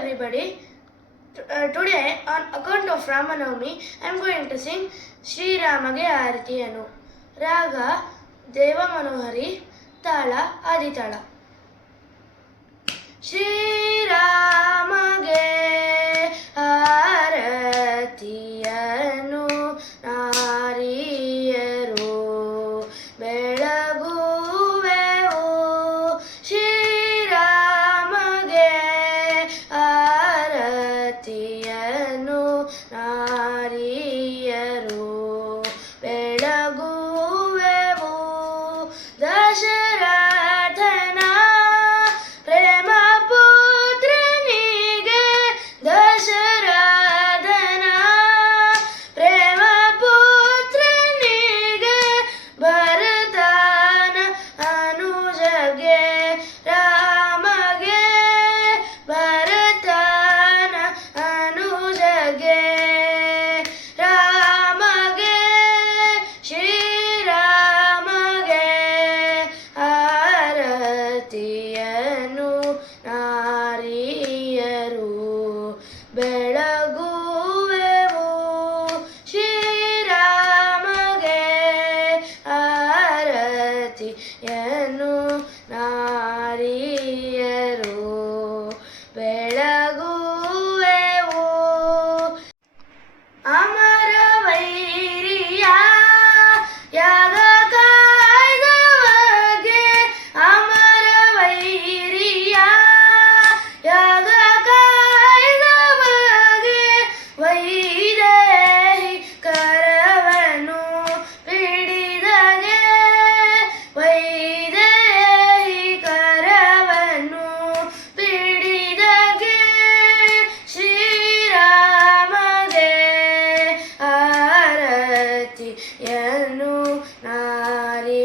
everybody. Today, on account of Ramanavami, I am going to sing Sri Ramage Aartiyanu. Raga Deva Manohari, Tala Aditala. Sri Ramage Aartiyanu Nariyaru Belaguvevu. Sri Ramage Aartiyanu Nariyaru Belaguvevu. Dasharatana Prema Putranige Dasharatana Prema Putranige Bharatana Anujage Ramage Bharatana Anujage Ramage Shri Ramage Aartiyanu Nariyaru Belaguvevu. Shri Ramage Aartiyanu Nariyaru Belaguvevu. ಅಮರ ವೈರಿಯ ಯಾಗ ಕಾಯ್ದವಗೆ ಅಮರ ವೈರಿಯ ಯಾಗ ಕಾಯ್ದವಗೆ ವೈದೇಹಿ ಕರವನು ಪಿಡಿದಗೆ ವೈದೇಹಿ ಕರವನು ಪಿಡಿದಗೆ ಶ್ರೀರಾಮಗೆ ಆರತಿಯನು ನಾರಿ